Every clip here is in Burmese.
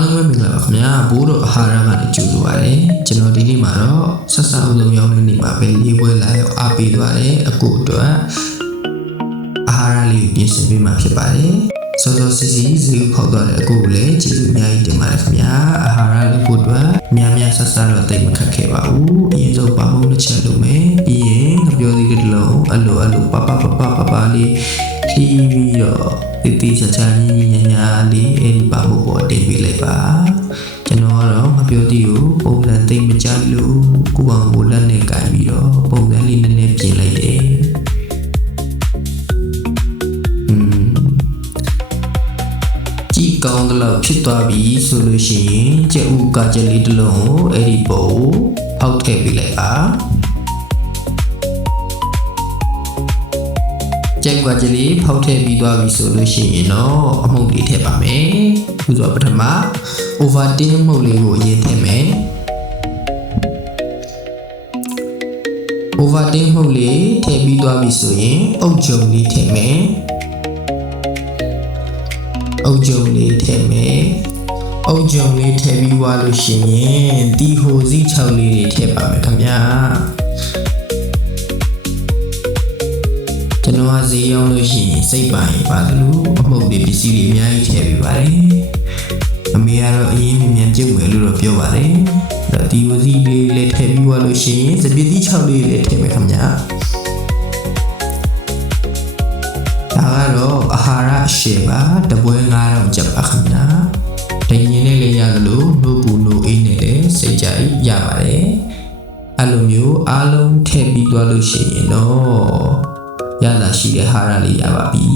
အားလုံးပဲမင်္ဂလာပါခင်ဗျာဘိုးတို့အာဟာရကနေကြိုဆိုပါရစေကျွန်တော်ဒီနေ့မှာတော့ဆက်စပ်အောင်လုံးရောက်တဲ့နေ့မှာပဲရေးပွဲလာရောက်အားပေးသွားတယ်အကိုအတွက်အာဟာရလေးကိုပြင်ဆင်ပေးမှာဖြစ်ပါတယ်စောစောစီစီဇီးဖောက်သွားတဲ့အကိုကိုလည်းကျေးဇူးအများကြီးတင်ပါတယ်ခင်ဗျာအာဟာရလုပ်ဖို့အတွက်များများဆက်စပ်တော့တိတ်မခက်ခဲပါဘူးအရင်ဆုံးပါမုန်းတစ်ချက်လုပ်မယ်ပြီးရင်ငပြောသေးတဲ့လုံးအလိုပပလေးတီးပြီးတော့တီးချာချာညီညာလေးအဲ့ဒီပါဖို့ပေါ်တင်ပေးလိုက်ပါကျွန်တော်ကတော့ငပြောသေးကိုပုံစံသိမ့်မကြလို့ကိုယ့်ဘောင်ကိုလက်နဲ့ကင်ပြီးတော့ပုံစံလေးနည်းနည်းပြင်လိုက်တယ်ကြည့်ကောင်းတဲ့လောက်ဖြစ်သွားပြီဆိုလို့ရှိရင်ကြက်ဥကကြက်လေးတစ်လုံးကိုအဲ့ဒီပုံကိုဖောက်ထည့်ပေးလိုက်ပါကြက်ကကြလေးဖောက်ထည့်ပြီးသွားပြီဆိုလို့ရှိရင်တော့အမှုန့်လေးထည့်ပါမယ်။ဥစွာပထမ Ovaltine မှုန့်လေးကိုအရင်ထည့်မယ်။ Ovaltine မှုန့်လေးထည့်ပြီးသွားပြီဆိုရင်အုတ်ဂျုံလေးထည့်မယ်။အုတ်ဂျုံလေးထည့်မယ်။အုတ်ဂျုံလေးထည့်ပြီးသွားလို့ရှိရင်ဒီဟိုစီ6လေးတွေထည့်ပါမယ်ခင်ဗျာ။ကျွန်တော်ကဈေးရောက်လို့ရှိရင်စိတ်ပါရင်ပါသလိုအမှုန့်တွေပစ္စည်းတွေအများကြီးထည့်ပေးပါတယ်အမေကတော့အရင်မြန်ပြုတ်မယ်လို့တော့ပြောပါတယ်ဒါဒီဝစီလေးလည်းထည့်ပြီးသွားလို့ရှိရင်စပစ်သီး6လေးလည်းထည့်မယ်ခင်ဗျာဒါကတော့အာဟာရအရှည်ပါတပွဲ9000ကျပ်ပါခင်ဗျာဒိန်ရင်နဲ့လည်းရသလိုနို့ပူနို့အေးနဲ့လည်းစိတ်ကြိုက်ရပါတယ်အဲ့လိုမျိုးအားလုံးထည့်ပြီးသွားလို့ရှိရင်တော့ရလာရှိတဲ့ဟာရလေးရပါပြီ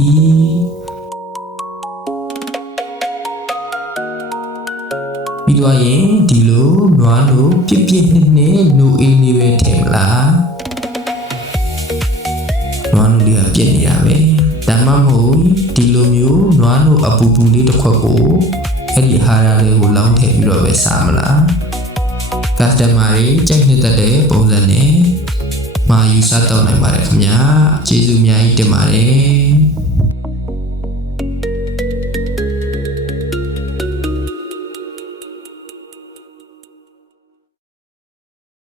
ပြီးတော့ရင်ဒီလိုနွားလို့ပြစ်နဲ့နိုးအေးလေးပဲထည့်မလားနွားလို့လေးကပြစ်နေတာပဲဒါမှမဟုတ်ဒီလိုမျိုးနွားလို့အပူပူလေးတစ်ခွက်ကိုအဲ့ဒီဟာရလေးကိုလောင်းထည့်ပြီးတော့ပဲစားမလားကစတမာတွေကြိုက်နေတဲ့ပုံစံနဲ့မာယူစားတော့နိုင်ပါတယ်ခင်ဗျာကျေးဇူးအများကြီးတင်ပါတယ်